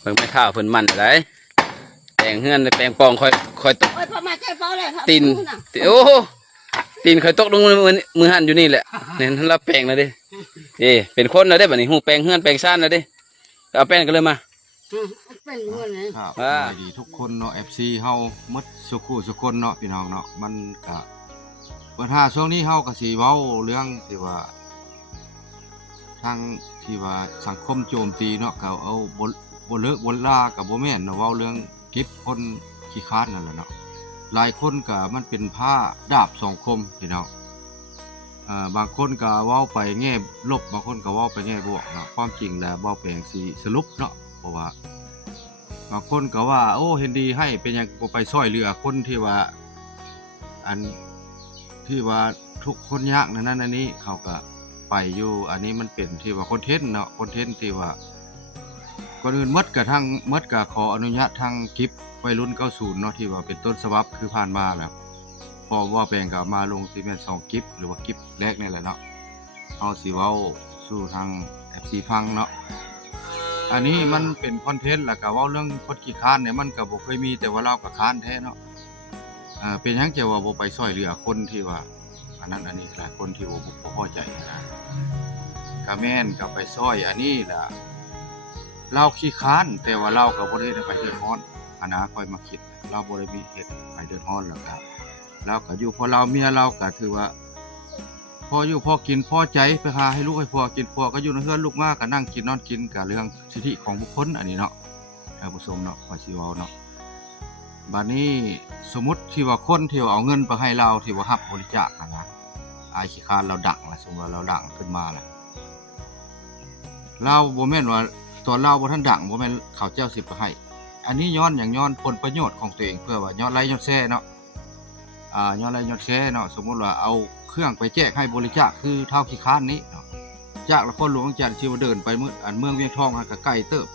เพิ่งไม่ข้าวเพิ่นมันอะไรแปลงเฮือนแปลงปองคอยตกตีนโอ้ตีนคอยตกลงมือหันอยู่นี่แหละเนี่ยเราแปลงแล้วดิเป็นคนแล้วได้แบบนี้หูแปลงเฮือนแปลงซ่านแล้วดิเอาแป้งกันเลยมาเป็นคนนะครับสวัสดีทุกคนเนาะ FC เฮาหมดสุขุสุคนเนาะพี่น้องเนาะมันก็ปัญหาช่วงนี้เฮาก็สิเว้าเรื่องที่ว่าทางที่ว่าสังคมโจมตีเนาะก็เอาบ่เลิกบ่ลาก็บ่แม่นเนาะเว้าเรื่องเก็บคนขี้คร้านนั่นแหละเนาะหลายคนก็มันเป็นผ้าดาบสองคมพี่น้องบางคนก็เว้าไปแง่ลบบางคนก็เว้าไปแง่บวกเนาะความจริงแล้วเว้าแปลงสิสรุปเนาะเพราะว่าบางคนก็ว่าโอ้เห็นดีให้เป็นหยังบ่ไปช่วยเหลือคนที่ว่าอันที่ว่าทุกคนยากนั่นอันนี้เขาก็ไปอยู่อันนี้มันเป็นที่ว่าคอนเทนต์เนาะคอนเทนต์ที่ว่าก่อนอื่นหมดกระทั่งหมดก็ขออนุญาตทางคลิปวัยรุ่น90เนาะที่ว่าเป็นต้นฉบับคือผ่านมาแล้วพอว่าแปลงก็มาลงสิแม่น2คลิปหรือว่าคลิปแรกนี่แหละเนาะเอาสิเว้าสู่ทาง FC ฟังเนาะอันนี้มันเป็นคอนเทนต์แล้วก็เว้าเรื่องคนขี้คร้านเนี่ยมันก็บ่เคยมีแต่ว่าเราก็คร้านแท้เนาะเป็นหยังจะว่าบ่ไปช่วยเหลือคนที่ว่าอันนั้นอันนี้หลายคนที่บ่พอใจนะก็แม่นก็ไปช่วยอันนี้ล่ะเราขี้คร้านแต่ว่าเราก็บ่ได้ไปเดือดร้อนอันนะค่อยมาคิดเราบ่ได้มีเหตุไปเดือดร้อนแล้วก็เราก็อยู่พอเราเมียเราก็ถือว่าพออยู่พอกินพอใจไปหาให้ลูกให้พ่อกินพ่อก็อยู่ในเฮือนลูกมาก็นั่งกินนอนกินก็เรื่องสิทธิของบุคคลอันนี้เนาะท่านผู้ชมเนาะขอสิเว้าเนาะบัดนี้สมมุติที่ว่าคนที่ว่าเอาเงินไปให้เราที่ว่ารับบริจาคนะอายขี้คร้านเราดังล่ะสมมุติว่าเราดังขึ้นมาล่ะเราบ่แม่นว่าตอนเราบ่ทันดังบ่แม่นเขาเจ้าสิไปให้อันนี้ย้อนหยังย้อนผลประโยชน์ของตัวเองเพื่อว่าย้อนไลค์ย้อนแชร์เนาะย้อนไลค์ย้อนแชร์เนาะสมมุติว่าเอาเครื่องไปแจกให้บริจาคคือเท่าขี้คร้านนี้เนาะจากละคนหลวงจันทร์ที่ว่าเดินไปเมืองเวียงทองก็ไกลเติบ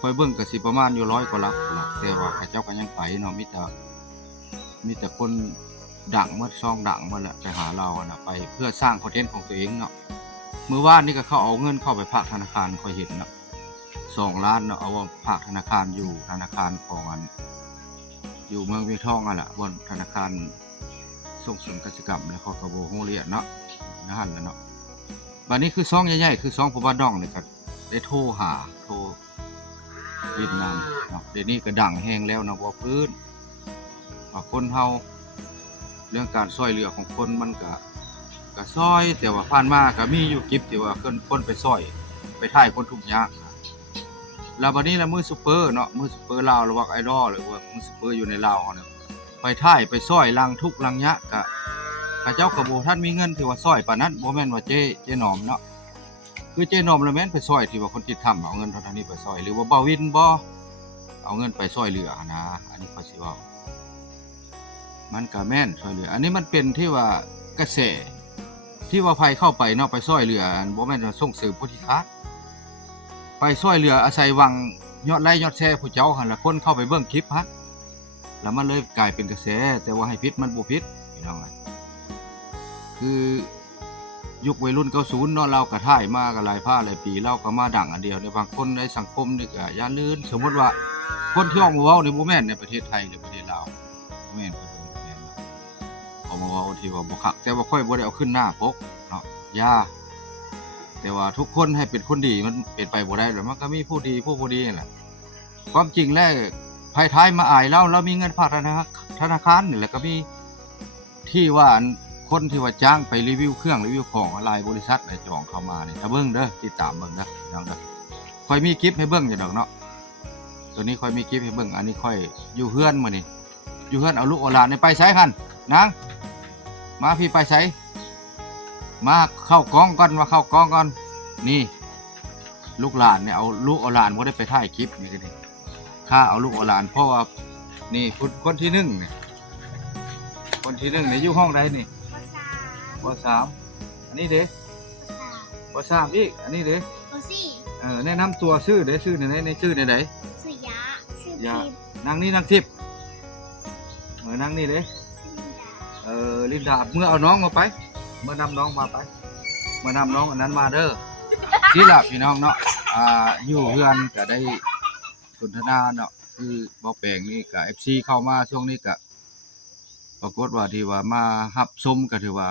ค่อยเบิ่งก็สิประมาณอยู่100กว่าลักแต่ว่าเขาเจ้าก็ยังไปเนาะมีแต่คนดังหมดช่องดังหมดแหละไปหาเราน่ะไปเพื่อสร้างคอนเทนต์ของตัวเองเนาะมื้อวานนี้ก็เขาเอาเงินเข้าไปฝากธนาคารค่อยเห็นเนาะ2ล้านเนาะเอาฝากธนาคารอยู่ธนาคารของอันอยู่เมืองเวียงทองนั่นแหละบนธนาคารส่งเสริมกิจกรรมแล้วเขาก็บ่ฮู้เรียนเนาะนั่นแหละเนาะบัดนี้คือซองใหญ่ๆคือซองผู้บ้านดองนี่ก็ได้โทรดินนั่นเนาะเดี๋ยวนี้ก็ดังแฮงแล้วเนาะบ่พื้นว่าคนเฮาเรื่องการช่วยเหลือของคนมันก็ช่วยแต่ว่าผ่านมาก็มีอยู่คลิปที่ว่าคนไปช่วยไปถ่ายคนทุกข์ยากแล้วบัดนี้ละมือซุปเปอร์เนาะมือซุปเปอร์ลาวหรือว่าไอดอลหรือว่ามือซุปเปอร์อยู่ในลาวเนาะไปถ่ายไปช่วยลังทุกข์ลังยะก็เขาเจ้าก็บ่ทันมีเงินที่ว่าช่วยปานนั้นบ่แม่นว่าเจ๊หนอมเนาะคือเจ๊หนอมละแม่นไปช่วยที่ว่าคนติดถ้ำเอาเงินเท่านี้ไปช่วยหรือว่าบ่าววินบ่เอาเงินไปช่วยเหลือนะอันนี้ก็สิเว้ามันก็แม่นช่วยเหลืออันนี้มันเป็นที่ว่ากระแสที่ว่าภัยเข้าไปเนาะไปช่วยเหลือบ่แม่นว่าส่งเสริมผู้ที่ขาดไปช่วยเหลืออาศัยหวังยอดไลค์ยอดแชร์ผู้เจ้าหั่นล่ะคนเข้าไปเบิ่งคลิปฮะแล้วมันเลยกลายเป็นกระแสแต่ว่าให้ผิดมันบ่ผิดพี่น้องคือยุควัยรุ่น90เนาะเราก็ถ่ายมาก็หลายหลายปีเราก็มาดังอันเดียวในบางคนในสังคมนี่ก็อย่าลืมสมมุติว่าคนที่ออกมาเว้านี่บ่แม่นในประเทศไทยหรือประเทศลาวบ่แม่นออกมาเว้าที่ว่าบ่คักแต่ว่าค่อยบ่ได้เอาขึ้นหน้าปกเนาะอย่าแต่ว่าทุกคนให้เป็นคนดีมันเป็นไปบ่ได้หรอกมันก็มีผู้ดีผู้บ่ดีนั่นแหละความจริงแล้วภายท้ายมาอายเรามีเงินฝากธนาคารนี่แหละก็มีที่ว่าคนที่ว่าจ้างไปรีวิวเครื่องรีวิวของหลายบริษัทหลายจ่องเข้ามานี่ถ้าเบิ่งเด้อติดตามเบิ่งเด้อพี่น้องเด้อค่อยมีคลิปให้เบิ่งอยู่ดอกเนาะตัวนี้ค่อยมีคลิปให้เบิ่งอันนี้ค่อยอยู่เฮือนมื้อนี้อยู่เฮือนเอาลูกเอาหลานนี่ไปไสคั่นนางมาพี่ไปไสมาเข้ากองก่อนว่าเข้ากองก่อนนี่ลูกหลานเนี่ยเอาลูกเอาหลานบ่ได้ไปถ่ายคลิปนี่ก็นี่ค่าเอาลูกเอาหลานเพราะว่านี่คนที่1นี่คนที่1นี่อยู่ห้องใดนี่ป.3 อันนี้เด้ป.3 อีกอันนี้เด้ป.4 แนะนำตัวชื่อเด้ชื่อในชื่อในใดชื่อยะชื่อทิพย์นางนี่นางทิพย์นางนี่เด้ลินดาเมื่อเอาน้องมาไปเมื่อนำน้องมาไปเมื่อนำน้องอันนั้นมาเด้อที่ล่ะพี่น้องเนาะอยู่เฮือนก็ได้ สนทนาเนาะคือเบาแปลงนี่กับ FC เข้ามาช่วงนี้ก็ปรากฏว่าที่ว่ามารับชมก็ถือว่า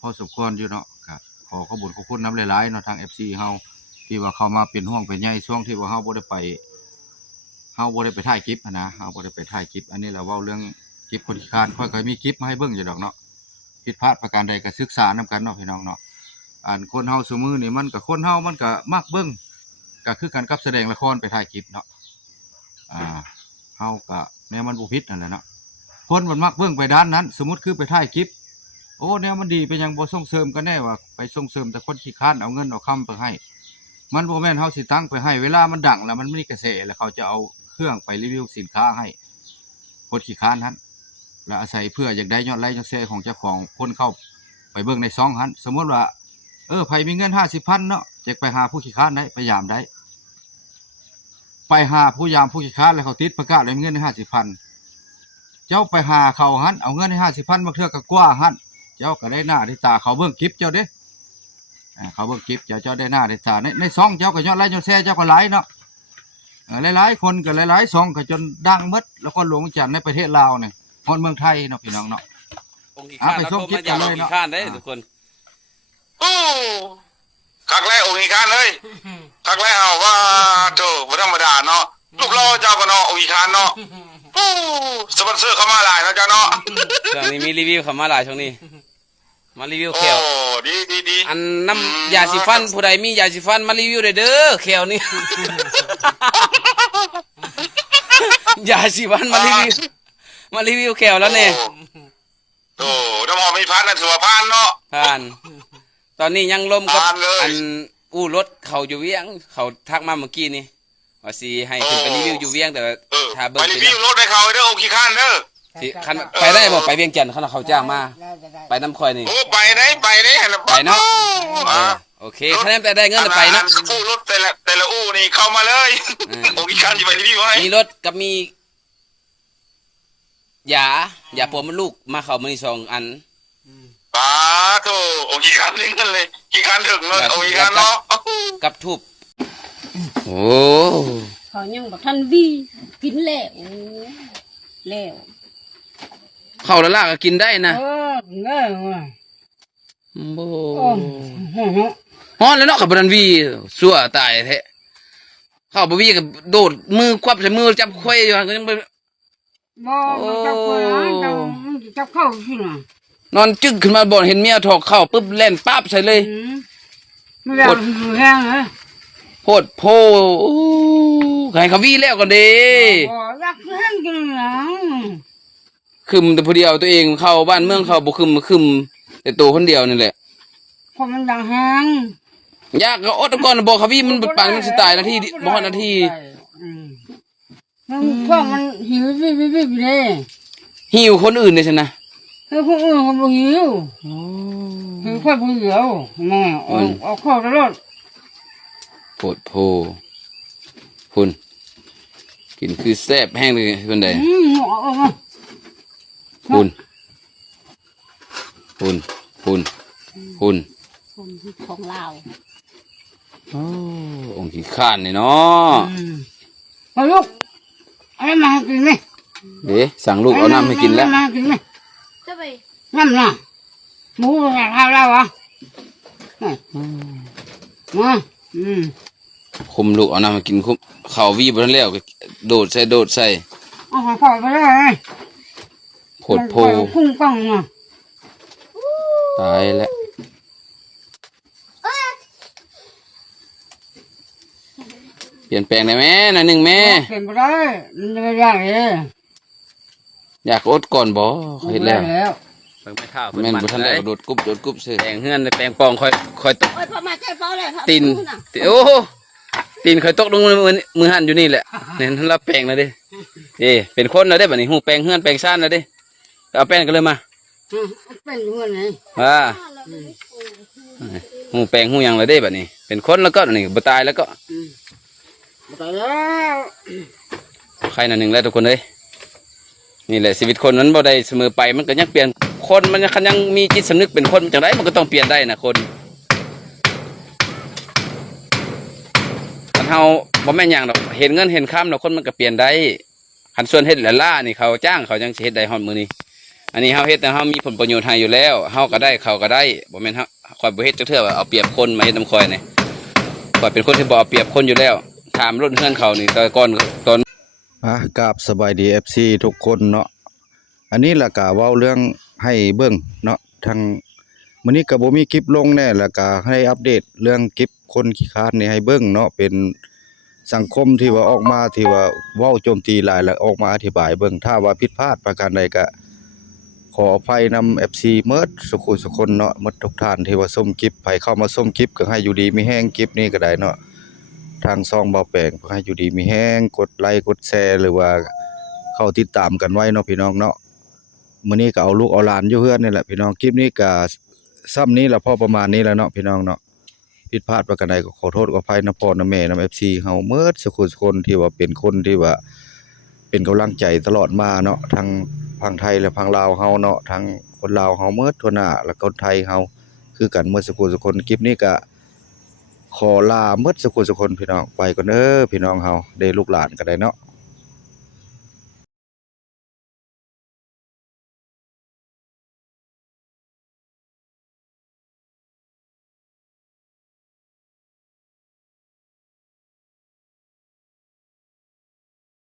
พอสมควรอยู่เนาะก็ขอขอบคุณน้ำหลายๆเนาะทาง FC เฮาที่ว่าเข้ามาเป็นห่วงเป็นใยช่วงที่ว่าเฮาบ่ได้ไปถ่ายคลิปนะเฮาบ่ได้ไปถ่ายคลิปอันนี้แหละเว้าเรื่องคลิปคนขี้คร้านค่อยก็มีคลิปมาให้เบิ่งอยู่ดอกเนาะผิดพลาดประการใดก็ศึกษานํกันเนาะพี่น้องเนาะคนเฮาซุมื้อนี่มันก็คนเฮามันก็มักเบิ่งก็คือกันกับแสดงละครไปถ่ายคลิปเนาะเฮาก็แนวมันบ่ผิดนั่นแหละเนาะคนมันมักเบิ่งไปด้านนั้น สมมุติคือไปถ่ายคลิปโอ้แนวมันดีไปยังบ่ส่งเสริมกันแน่ว่าไปส่งเสริมแต่คนขี้คร้านเอาเงินเอาคำไปให้มันบ่แม่นเฮาสิตั้งไปให้เวลามันดังแล้วมันมีกระแสแล้วเขาจะเอาเครื่องไปรีวิวสินค้าให้คนขี้คร้านนั้นแล้วอาศัยเพื่ออยากได้ยอดไลค์ยอดแชร์ของเจ้าของคนเข้าไปเบิ่งในช่องนั้นสมมุติว่าไผมีเงิน 50,000 เนาะจะไปหาผู้ขี้คร้านได้ไปยามได้ไปหาผู้ยามผู้ขี้คร้านแล้วเขาติดประกาศเลยเงิน 50,000 เจ้าไปหาเขาหันเอาเงินให้ 50,000 บางเทื่อก็กว่าหันเจ้าก็ได้หน้าได้ตาเขาเบิ่งคลิปเจ้าเด้เขาเบิ่งคลิปเจ้าได้หน้าได้ตาในช่องเจ้าก็ยอดไลค์ยอดแชร์เจ้าก็หลายเนาะหลายๆคนก็หลายๆช่องก็จนดังหมดแล้วก็หลงจันในประเทศลาวนี่ฮอดเมืองไทยเนาะพี่น้องเนาะไปชมคลิปกันเลยเนาะข้านได้ทุกคน โอ้คักแรกองค์อีกการเลยคักแรกเอาว่าโธ่บ่ธรรมดาเนาะลูกรอเจ้าก็เนาะองค์อีกการเนาะโอ้สปอนเซอร์เข้ามาหลายเนาะเจ้าเนาะ ช่วงนี้มีรีวิวเข้ามาหลายช่วงนี้มารีวิวแข โอ้ ว ดี อันน้ำยาสีฟันผู้ใดมียาสีฟันมารีวิวได้เด้อแขวนี่ ยาสีฟันมารีวิวแขวแล้วเนี่ย โอ้น้ำหอมมีพันน่ะถือว่าพันเนาะ ผ่านตอนนี้ยังลมกับ ผ่านเลย อันอู้รถเขาอยู่เวียงเขาทักมาเมื่อกี้นี่ว่าสิให้ขึ้นไปรีวิวอยู่เวียงแต่ว่าถ้าเบิ่ ไป ง รี เป็น วิวรถให้เขาเด้อองค์ขี้คร้านเด้อ สิคันไปได้บ่ไปเวียงจันทน์เขาจ้างมาไปน้ำคอยนี่ โอ้ไปไหนหั่นน่ะ ไปเนาะ อ่า โอเคคะแนนแต่ได้เงินไปเนาะ อู้รถแต่ละอู้นี่เข้ามาเลยองค์ขี้คร้านสิไปรีวิวให้ มีรถกับมียาปวดมันลูกมาเข้ามานี่2 อัน ป้าโธ่องค์ขี้คร้านนี่นั่นเลยขี้คร้านถึงเลยองค์ขี้คร้านเนาะ กับทูบโอ้ เขายังบอกท่านวีกินแล้วแล้ว เข้าแล้วล่ะก็กินได้นะ เงี้ยว่ะ โอ้ โอ้โห ฮ้อนแล้วเนาะขับบรันวีสั่วตายแท้เข้าบวีก็โดดมือควับใส่มือจับควายอยู่ก็ยังไป บ่จับคนจับเข้าสิน่ะ นอนจึ๊กขึ้นมาบ่เห็นเมียถอกเข้าปุ๊บเล่นปั๊บใส่เลย ไม่ได้อยู่แห้งเหรอ โพดโพให้เขาวีแล้วกันเด้ บ่อยากแห้งกันหลัง คึมแต่ผู้เดียวตัวเองเข้าบ้านเมืองเข้าบ่คึมแต่ตัวคนเดียวนี่แหละ เพราะมันดังแห้ง ยากก็อดก่อนบอกเขาวีมันปานมันสิตายนาทีบ่ฮอดนาที มันพวกมันหิววิบเลย หิวคนอื่นเลยซั่นนะ คือพวกอื่นเขาบ่หิวคือแค่ผู้เดียวแม่เอาเข้าตลอด โพดโพคุณกินคือแซ่บแห้งเลยคนใด เอามา คุณของเรา โอ้องค์ขี้ข้านนี่เนาะ เอาลูกอะไรมาให้กินไหม เด้สั่งลูกเอาน้ำให้กินแล้ว มากินไหม จะไป น้ำน่ะหมูอยากเอาแล้วเหรอมาคุมลูกเอาน้ำให้กินคุมข้าววีบ่ทันแล้วก็โดดใส่ เอาของพ่อไปเลย โพดโพ พุ่งปังมา ตายแล้วเปลี่ยนแปลงได้ไหมหน่อยหนึ่งแม่ เก็บไปได้มันไม่ได้เลย อยากอดก่อนบ่เขาเห็นแล้ว ว แม่นบ่ทันแล้วโดดกุบซื้อแปลงเฮือนแปลงปองคอยตก โอ้ยพอมาใจเฝ้าเลย ตีนโอ้ตีนคอยตกลงมือหั่นอยู่นี่แหละเนี่ยเราแปลงแล้วดิเป็นคนแล้วได้บัดนี้ฮู้แปลงเฮือนแปลงซ่านแล้วดิเอาแป้งกันเลยมา เป็นหัวไหน ฮู้แปลงฮู้หยังแล้วได้บัดนี้ เป็นคนแล้วก็นี่บ่ตายแล้วก็ ตายแล้ว ใครน่ะหนึ่งแล้วทุกคนเอ้ยนี่แหละชีวิตคนนั้นบ่ได้เสมอไปมันก็ยังเปลี่ยนคนมันยังมีจิตสำนึกเป็นคนจังไดมันก็ต้องเปลี่ยนได้นะคน เฮาบ่แม่นหยังดอกเห็นเงินเห็นคำแล้วคนมันก็เปลี่ยนได้คันส่วนเฮ็ดละล่านี่เขาจ้างเขาจังสิเฮ็ดได้ฮอดมื้อนี้อันนี้เฮาเฮ็ดแต่เฮามีผลประโยชน์ให้อยู่แล้วเฮาก็ได้เขาก็ได้บ่แม่นเฮาข่อยบ่เฮ็ดจักเทื่อว่าเอาเปรียบคนมาเฮ็ดนำข่อยนี่ข่อยเป็นคนที่บ่เอาเปรียบคนอยู่แล้วถามรุ่นเฮือนเขานี่แต่ก่อนตอน กราบสบายดี FC ทุกคนเนาะอันนี้ล่ะก็เว้าเรื่องให้เบิ่งเนาะทางมื้อนี้ก็บ่มีคลิปลงแน่แล้วก็ให้อัปเดตเรื่องคลิปคนขี้คร้านนี่ให้เบิ่งเนาะเป็นสังคมที่ว่าออกมาที่ว่าเว้าโจมตีหลายแล้วออกมาอธิบายเบิ่งถ้าว่าผิดพลาดประการใดก็ขออภัยนำ FC เมิดสุขุสุคนเนาะหมดทุกท่านที่ว่าชมคลิปไผเข้ามาชมคลิปก็ให้อยู่ดีมีแฮงคลิปนี้ก็ได้เนาะทางช่องเบาแปลงก็ให้อยู่ดีมีแฮงกดไลค์กดแชร์หรือว่าเข้าติดตามกันไว้เนาะพี่น้องเนาะมื้อนี้ก็เอาลูกเอาหลานอยู่เฮือนนี่แหละพี่น้องคลิปนี้ก็ซ้ำนี้ละพอประมาณนี้แล้วเนาะพี่น้องเนาะผิดพลาดประการใดก็ขอโทษขออภัยนำพ่อนำแม่นำ FC เฮาเมิดสุขุสุคนที่ว่าเป็นคนที่ว่าเป็นกำลังใจตลอดมาเนาะทั้งฝั่งไทยและฝั่งลาวเฮาเนาะทั้งคนลาวเฮาเมิดทั่วหน้าและคนไทยเฮาคือกันเมิดสุขุสุคนคลิปนี้ก็ขอลาเมิดสุขุสุคนพี่น้องไปก่อนเด้อพี่น้องเฮาได้ลูกหลานก็ได้เนาะ